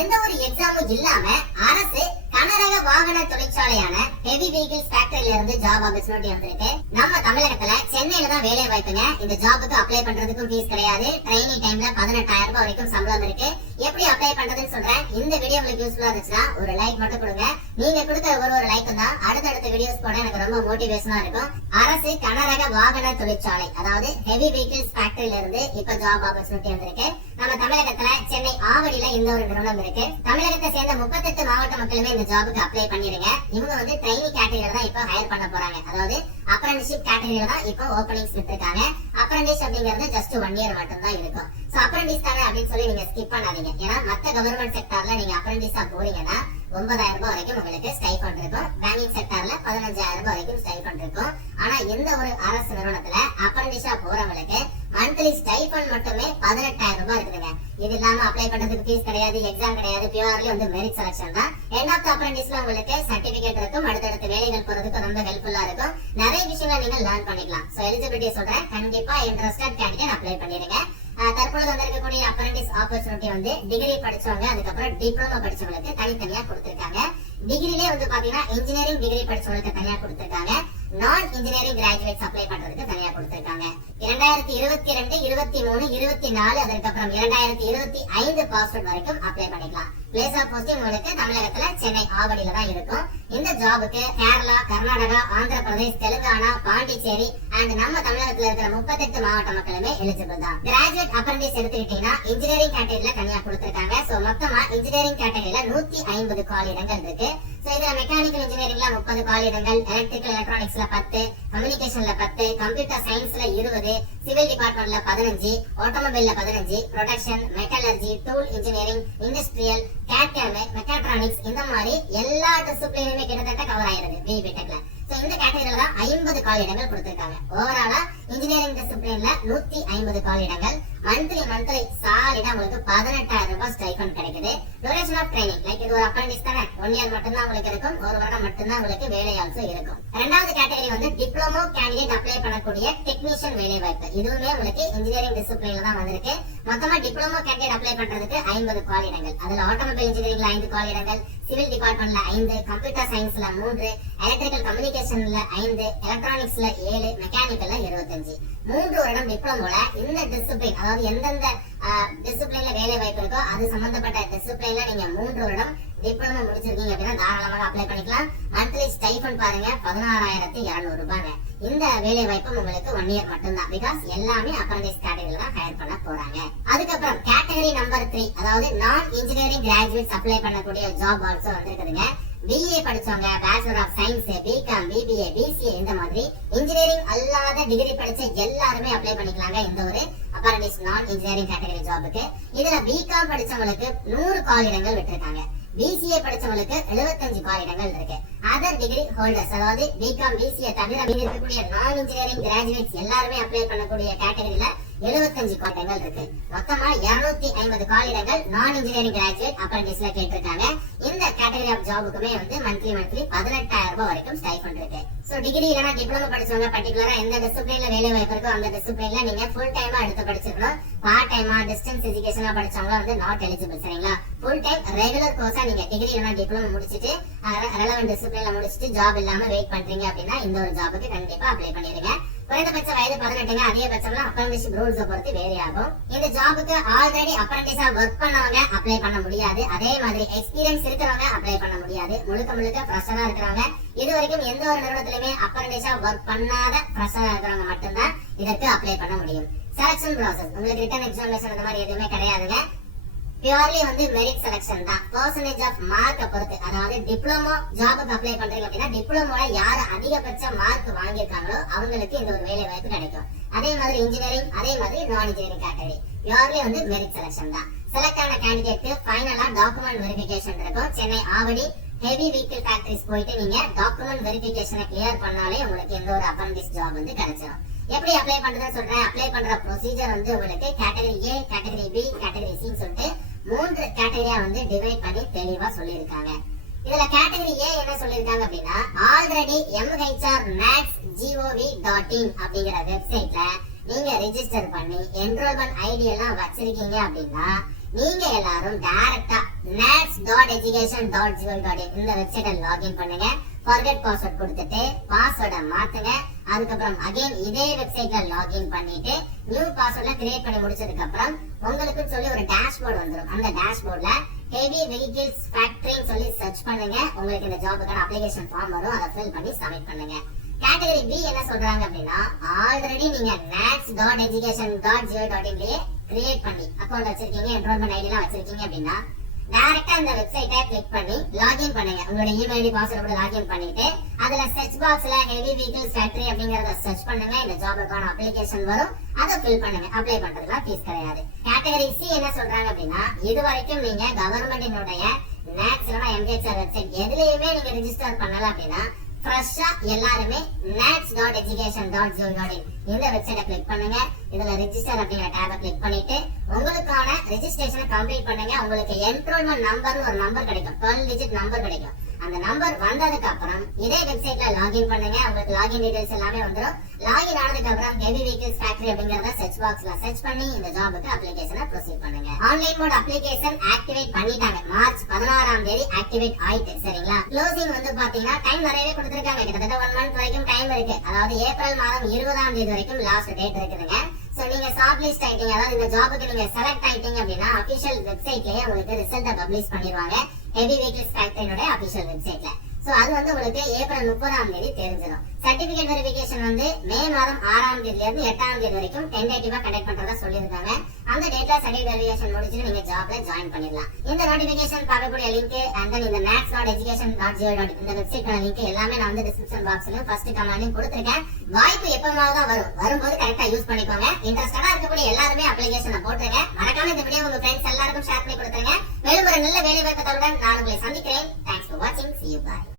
எந்த ஒரு எக்ஸாமும் இல்லாம அரசு கனரக வாகன தொழிற்சாலையான ஹெவி வெஹிக்கிள்ஸ் ஃபேக்டரியில இருந்து ஜாப் ஆப்பர்ச்சுனிட்டி வந்திருக்கு. நம்ம தமிழகத்துல சென்னையில தான் வேலை வாய்ப்புங்க. இந்த ஜாபுக்கு அப்ளை பண்றதுக்கும் ஃபீஸ் கிடையாது. ட்ரைனிங் டைம்ல 18,000 ரூபாய் வரைக்கும் சம்பளம் இருக்கு. எப்படி அப்ளை பண்றதுன்னு சொல்றேன். இந்த வீடியோ உங்களுக்கு யூஸ்ஃபுல்லா இருந்துச்சுன்னா ஒரு லைக் மட்டும் கொடுங்க. நீங்க கொடுக்கிற ஒரு லைக்கும் தான் அடுத்தடுத்த வீடியோஸ் போட எனக்கு ரொம்ப மோட்டிவேஷனா இருக்கும். அரசு கனரக வாகன தொழிற்சாலை அதாவது ஹெவி வெஹிக்கிள்ஸ் ஃபேக்டரியில இருந்து இப்ப ஜாப் ஆப்பர்ச்சுனிட்டி வந்திருக்கு. நம்ம தமிழகத்துல சென்னை ஆவடியில இந்த ஒரு நிறுவனம் இருக்கு. தமிழகத்தை சேர்ந்த 38 மாவட்ட மக்களுமே இந்த ஜாபுக்கு அப்ளை பண்ணிருங்க. இவங்க வந்து ட்ரைனிங் கேட்டகரியில தான் இப்ப ஹையர் பண்ண போறாங்க. அதாவது அப்ரண்டிஸ்ஷிப் கேட்டகரியில தான் இப்ப ஓபனிங்ஸ் விட்டுருக்காங்க. அப்ரண்டிஸ் அப்படிங்கிறது ஜஸ்ட் 1 இயர் மட்டும் தான் இருக்கும். சோ அப்ரண்டிஸ் தானே அப்படின்னு சொல்லி நீங்க ஸ்கிப் பண்ணாதீங்க. ஏன்னா மத்த கவர்மெண்ட் செக்டார்ல நீங்க அப்ரண்டிஸா போறீங்கன்னா 9,000 ரூபாய் வரைக்கும் உங்களுக்கு ஸ்டைஃபண்ட் இருக்கும். பேங்கிங் செக்டார்ல 15,000 ரூபாய் வரைக்கும் ஸ்டைஃபண்ட் இருக்கும். ஆனா எந்த ஒரு அரசு நிறுவனத்துல அப்ரண்டிஸா போறவங்களுக்கு மந்த்லி ஸ்டைஃபண்ட் மட்டுமே 18,000 ரூபாய் இருக்குதுங்க. இது இல்லாம அப்ளை பண்றதுக்கு ஃபீஸ் கிடையாது, எக்ஸாம் கிடையாது. பியூர்லி வந்து மெரிட் செலக்ஷன் தான். எண்ட் ஆஃப் தி அப்ரண்டிஸ்ல உங்களுக்கு சர்டிபிகேட் இருக்கும். அடுத்தடுத்த வேலைகள் போறதுக்கு ரொம்ப ஹெல்ப்ஃபுல்லா இருக்கும். நிறைய விஷயங்கள் நீங்க லேர்ன் பண்ணிக்கலாம். சோ எலிஜிபிலிட்டி சொல்றேன். கண்டிப்பா இன்ட்ரெஸ்டட் கேண்டிடேட் அப்ளை பண்ணிருங்க. தற்பொழுது வந்திருக்கக்கூடிய அப்ரண்டிஸ் ஆப்பர்ச்சுனிட்டி வந்து டிகிரி படிச்சவங்க அதுக்கப்புறம் டிப்ளமோ படிச்சவங்களுக்கு தனித்தனியா கொடுத்திருக்காங்க. டிகிரிலே வந்து பாத்தீங்கன்னா இன்ஜினியரிங் டிகிரி படிச்சவங்களுக்கு தனியா கொடுத்திருக்காங்க. நான் இன்ஜினியரிங் கிராஜுவேட்ஸ் அப்ளை பண்றதுக்கு தனியா கொடுத்திருக்காங்க. 2022, 23, 24 அதுக்கப்புறம் 2025 பாஸ் அவுட் வரைக்கும் அப்ளை பண்ணிக்கலாம். பிளேஸ் ஆஃப் போஸ்டிங் உங்களுக்கு தமிழகத்துல சென்னை ஆவடியில தான் இருக்கும். இந்த ஜாபுக்கு கேரளா, கர்நாடகா, ஆந்திர பிரதேஷ், தெலுங்கானா, பாண்டிச்சேரி அண்ட் நம்ம தமிழகத்துல இருக்கிற 38 மாவட்ட மக்களுமே எலிஜிபிள் தான். கிராஜுவேட் அப்ரண்டிஸ் எடுத்துக்கிட்டீங்கன்னா இன்ஜினியரிங் கேட்டகரியில தனியா கொடுத்திருக்காங்க. சோ மொத்தமா இன்ஜினியரிங் கேட்டகரியில 150 காலி இடங்கள் இருக்கு. சோ இதுல மெக்கானிக்கல் இன்ஜினியரிங்ல 30 காலி இடங்கள், எலக்ட்ரிக்கல் எலக்ட்ரானிக்ஸ்ல 10, கம்யூனிகேஷன்ல 10, கம்ப்யூட்டர் சயின்ஸ்ல 20, சிவில் டிபார்ட்மெண்ட்ல 15, ஆட்டோமொபைல்ல 15, production, metallurgy, tool engineering, industrial, CAD CAM, mechatronics இந்த மாதிரி எல்லா டிசிப்ளினுமே கிட்டத்தட்ட கவர் ஆயிருது பிடெக்ல. சோ இந்த கேட்டகரியில தான் 50 காலி இடங்கள் கொடுத்திருக்காங்க. ஓவராலா இன்ஜினியரிங் டிசிப்ளின்ல 150 காலி இடங்கள். மந்த்லி சாலிடா உங்களுக்கு 18,000 ரூபாய் ஸ்டைஃபண்ட் கிடைக்குது. டியூரேஷன் ஆஃப் ட்ரைனிங் லைக் இது ஒரு அப்ரண்டிஸ் தானே, 1 இயர் மட்டும் தான் உங்களுக்கு இருக்கும். ஒரு வருடம் மட்டும் தான் உங்களுக்கு வேலை ஆல்சோ இருக்கும். ரெண்டாவது கேட்டகரி வந்து டிப்ளமோ கேண்டிடேட் அப்ளை பண்ணக்கூடிய டெக்னீஷியன் வேலை வாய்ப்பு. இதுவுமே உங்களுக்கு இன்ஜினியரிங் டிசிப்ளின்ல தான் வந்திருக்கு. மொத்தமா டிப்ளமோ கேண்டிடேட் அப்ளை பண்றதுக்கு 50 காலி இடங்கள். அதுல ஆட்டோமொபைல் இன்ஜினியரிங்ல 5 காலி இடங்கள், சிவில் டிபார்ட்மெண்ட்ல 5, கம்ப்யூட்டர் சயின்ஸ்ல 3, எலக்ட்ரிக்கல் கம்யூனிகேஷன்ல 5, எலக்ட்ரானிக்ஸ்ல 7, மெக்கானிக்கல்ல 25. 3 வருடம் டிப்ளமோல இந்த டிசிப்ளின் அதாவது எந்தெந்த டிசிப்ளின்ல வேலை வாய்ப்பு இருக்கோ அது சம்பந்தப்பட்ட டிசிப்ளின்ல நீங்க 3 வருடம் டிப்ளமோ முடிச்சிருக்கீங்க அப்படின்னா தாராளமாக அப்ளை பண்ணிக்கலாம். மந்த்லி ஸ்டைஃபண்ட் பாருங்க 16,200 ரூபாய். இந்த வேலை வாய்ப்பு உங்களுக்கு 1 இயர் மட்டும் தான். பிகாஸ் எல்லாமே அப்ரண்டிஸ் கேட்டகரியில தான் ஹையர் பண்ண போறாங்க. அதுக்கப்புறம் கேட்டகரி நம்பர் 3 அதாவது நான் இன்ஜினியரிங் கிராஜுவேட்ஸ் அப்ளை பண்ணக்கூடிய ஜாப் ஆல்சோ வந்திருக்குதுங்க. BA படிச்சவங்க, bachelor of science, BCom, BBA, BCA இந்த மாதிரி இன்ஜினியரிங் அல்லாத டிகிரி படிச்ச எல்லாருமே அப்ளை பண்ணிக்கலாங்க இந்த ஒரு அப்ரண்டிஸ் நான் இன்ஜினியரிங் கேட்டகரி ஜாபுக்கு. இதுல பிகாம் படிச்சவங்களுக்கு 100 காலி இடங்கள் விட்டுருக்காங்க. BCA படிச்சவங்களுக்கு 75 காலி இடங்கள் இருக்கு. அதர் டிகிரி ஹோல்டர்ஸ் அதாவது பிகாம், BCA தவிர இருக்கக்கூடிய நான் இன்ஜினியரிங் கிராஜுவேட்ஸ் எல்லாருமே அப்ளை பண்ணக்கூடிய கேட்டகரியில 75 காலி இடங்கள் இருக்கு. மொத்தமா 250 காலி இடங்கள் நான் இன்ஜினியரிங் கிராஜுவேட் அப்ரண்டிஸ்ல கேட்டிருக்காங்க. இந்த கேட்டகரி ஆஃப் ஜாபுக்குமே வந்து மந்த்லி 18,000 ரூபாய் வரைக்கும் ஸ்டைஃபண்ட் இருக்கு. சோ டிகிரி இல்லனா டிப்ளமோ படிச்சவங்க பர்టిక్యులரா எந்த டிசிப்ளின்ல வேலை வாய்ப்பு இருக்கோ அந்த டிசிப்ளின்ல நீங்க ஃபுல் டைமா எடுத்து படிச்சிரணும். பார்ட் டைமா டிஸ்டன்ஸ் எஜுகேஷனா படிச்சவங்க வந்து நாட் எலிஜிபிள். சரிங்களா? ஃபுல் டைம் ரெகுலர் கோர்ஸா நீங்க டிகிரி இல்லனா டிப்ளமோ முடிச்சிட்டு ரெலவென்ட் டிசிப்ளின்ல முடிச்சிட்டு ஜாப் இல்லாம வெயிட் பண்றீங்க அப்படின்னா இந்த ஒரு ஜாபுக்கு கண்டிப்பா அப்ளை பண்ணிடுங்க. குறைந்தபட்ச வயது 18ங்க. அதிகபட்சம்லாம் அப்ரண்டிஸ்ஷிப் ரூல்ஸ் பொறுத்து வேரி ஆகும். இந்த ஜாபுக்கு ஆல்ரெடி அப்ரண்டிஸா ஒர்க் பண்ணவங்க அப்ளை பண்ண முடியாது. அதே மாதிரி எக்ஸ்பீரியன்ஸ் இருக்கிறவங்க அப்ளை பண்ண முடியாது. முழுக்க ஃப்ரெஷரா இருக்கிறவங்க, இது வரைக்கும் எந்த ஒரு நிறுவனத்திலுமே அப்ரண்டிஸா ஒர்க் பண்ணாத ஃப்ரெஷரா இருக்கிறவங்க மட்டும்தான் இதற்கு அப்ளை பண்ண முடியும். செலக்ஷன் ப்ராசஸ் உங்களுக்கு ரிட்டன் எக்ஸாமினேஷன் அந்த மாதிரி எதுவுமே கிடையாதுங்க. பியூர்லி வந்து மெரிட் செலக்ஷன் தான். பெர்சன்டேஜ் ஆஃப் மார்க்க பொறுத்து அதாவது டிப்ளமோ ஜாபுக்கு அப்ளை பண்றீங்க அப்படின்னா டிப்ளமோல யாரு அதிகபட்ச மார்க் வாங்கியிருக்காங்களோ அவங்களுக்கு இந்த ஒரு வேலை வாய்ப்பு கிடைக்கும். அதே மாதிரி இன்ஜினியரிங், அதே மாதிரி நான் இன்ஜினியரிங் கேட்டகரி பியூர்லி வந்து மெரிட் செலக்ஷன் தான். செலக்ட் ஆன கேண்டிடேட்க்கு ஃபைனலா டாக்குமெண்ட் வெரிஃபிகேஷன் இருக்கும். Chennai Avadi heavy vehicle factories போயிட்டு நீங்க டாக்குமெண்ட் வெரிஃபிகேஷனை கிளியர் பண்ணாலே உங்களுக்கு இந்த ஒரு அப்ரண்டிஸ் ஜாப் வந்து கிடைச்சிடும். எப்படி அப்ளை பண்றதுன்னு சொல்றேன். அப்ளை பண்ற ப்ரொசீஜர் வந்து உங்களுக்கு category A, category B, category C சொல்லிட்டு 3 கேட்டகரியா வந்து டிவைட் பண்ணி தெளிவா சொல்லியிருக்காங்க. இதுல கேட்டகரி A என்ன சொல்லிருக்காங்க அப்படின்னா ஆல்ரெடி mhrmax.gov.in அப்படிங்கிற வெப்சைட்ல நீங்க ரெஜிஸ்டர் பண்ணி என்ரோல்மெண்ட் ஐடி எல்லாம் வச்சிருக்கீங்க அப்படின்னா நீங்க எல்லாரும் டைரக்டா nats.education.gov.in இந்த வெப்சைட்டை லாகின் பண்ணுங்க. forget password கொடுத்துட்டு பாஸ்வேர்டை மாத்துங்க. அதுக்கப்புறம் அகைன் இதே வெப்சைட்ல லாகின் பண்ணிட்டு நியூ பாஸ்வேர்ட்ல கிரியேட் பண்ணி முடிச்சதுக்கு அப்புறம் உங்களுக்கு சொல்லி ஒரு டேஷ்போர்ட் வந்துரும். அந்த டேஷ்போர்ட்ல ஹெவி வெஹிக்கிள்ஸ் ஃபேக்டரி சொல்லி சர்ச் பண்ணுங்க. உங்களுக்கு இந்த ஜாபுக்கான அப்ளிகேஷன் ஃபார்ம் வரும். அதை ஃபில் பண்ணி சப்மிட் பண்ணுங்க. கேட்டகரி பி என்ன சொல்றாங்க அப்படின்னா, ஆல்ரெடி நீங்க nats.education.gov.in கிரியேட் பண்ணி அக்கௌண்ட் வச்சிருக்கீங்க, என்ரோல்மெண்ட் ஐடி எல்லாம் வச்சிருக்கீங்க அப்படின்னா டைரக்டா இந்த வெப்சைட்டை கிளிக் பண்ணி லாகின் பண்ணுங்க. உங்களோட இமெயில் ஐடி பாஸ்வேர்ட் கூட லாகின் பண்ணிட்டு அதுல சர்ச் பாக்ஸ்ல ஹெவி வெஹிக்கிள்ஸ் ஃபேக்டரி அப்படிங்கறத சர்ச் பண்ணுங்க. இந்த ஜாபுக்கான அப்ளிகேஷன் வரும். அதை ஃபில் பண்ணுங்க. அப்ளை பண்றதுலாம் ஃபீஸ் கிடையாது. கேட்டகரி சி என்ன சொல்றாங்க அப்படின்னா, இது வரைக்கும் நீங்க கவர்மெண்டினுடைய NATS இல்லனா MGHR வெப்சைட் எதுலயுமே நீங்க ரெஜிஸ்டர் பண்ணல அப்படின்னா ஃப்ரெஷ்ஷா எல்லாருமே nats.education.gov.in இந்த வெப்சைட்டை கிளிக் பண்ணுங்க. இதுல ரெஜிஸ்டர் அப்படிங்கிற டேபை கிளிக் பண்ணிட்டு உங்களுக்கான ரெஜிஸ்ட்ரேஷனை கம்ப்ளீட் பண்ணுங்க. உங்களுக்கு என்ரோல்மெண்ட் நம்பர்னு ஒரு நம்பர் கிடைக்கும், 12 டிஜிட் நம்பர் கிடைக்கும். அந்த நம்பர் வந்ததுக்கு அப்புறம் இதே வெப்சைட்ல லாகின் பண்ணுங்க. உங்களுக்கு லாகின் டீடைல்ஸ் எல்லாமே வந்துரும். லாகின் ஆனதுக்கு அப்புறம் ஹெவி வெஹிக்கிள்ஸ் ஃபேக்டரி அப்படிங்கறத சர்ச் பாக்ஸ்ல சர்ச் பண்ணி இந்த ஜாபுக்கு அப்ளிகேஷனை ப்ரொசீட் பண்ணுங்க. ஆன்லைன் மோட் அப்ளிகேஷன் ஆக்டிவேட் பண்ணிட்டாங்க. மார்ச் 16ஆம் தேதி ஆக்டிவேட் ஆயிட்டு. சரிங்களா? க்ளோசிங் வந்து பாத்தீங்கன்னா டைம் நிறையவே கொடுத்திருக்காங்க. கிட்டத்தட்ட 1 மந்த் வரைக்கும் டைம் இருக்கு. அதாவது ஏப்ரல் மாதம் 20ஆம் தேதி வரைக்கும் லாஸ்ட் டேட் இருக்குதுங்க. சோ நீங்க ஷார்ட் லிஸ்ட் ஆயிட்டீங்க, அதாவது இந்த ஜாபுக்கு நீங்க செலக்ட் ஆயிட்டீங்க அப்படின்னா அபிஷியல் வெப்சைட்லயே உங்களுக்கு ரிசல்ட்டை பப்ளிஷ் பண்ணிடுவாங்க. ஹெவி வெஹிக்கிள்ஸ் ஃபேக்டரியோட அபிஷியல் வெப்சைட்ல. சோ அது வந்து உங்களுக்கு ஏப்ரல் 30ஆம் தேதி தெரிஞ்சிடும். சர்டிபிகேட் வெரிஃபிகேஷன் வந்து மே மாதம் 6ஆம் தேதியில இருந்து 8ஆம் தேதி வரைக்கும் டென்டேட்டிவா கண்டக்ட் பண்றதா சொல்லிருக்காங்க. அந்த டேட்ல சர்டிபிகேட் வெரிஃபிகேஷன் முடிச்சிட்டு நீங்க ஜாப்ல ஜாயின் பண்ணிடலாம். இந்த நோட்டிபிகேஷன் பார்க்கக்கூடிய லிங்க் அண்ட் தென் இந்த nats.education.gov.in இந்த வெப்சைட்டோட லிங்க் எல்லாமே நான் வந்து டிஸ்கிரிப்ஷன் பாக்ஸ்லயும் ஃபர்ஸ்ட் கமெண்ட்லயும் கொடுத்திருக்கேன். வாய்ப்பு எப்பமாவது தான் வரும். வரும்போது கரெக்டா யூஸ் பண்ணிக்கோங்க. இன்ட்ரெஸ்டடா இருக்கக்கூடிய எல்லாருமே அப்ளிகேஷனை போட்டுருங்க. மறக்காம இந்த வீடியோ உங்க ஃப்ரெண்ட்ஸ் எல்லாருக்கும் ஷேர் பண்ணி கொடுத்துருங்க. மேலும் ஒரு நல்ல வேலை வாய்ப்பு தருடன் நான் உங்களை சந்திக்கிறேன். தேங்க்ஸ் ஃபார் வாட்சிங். See you. Bye.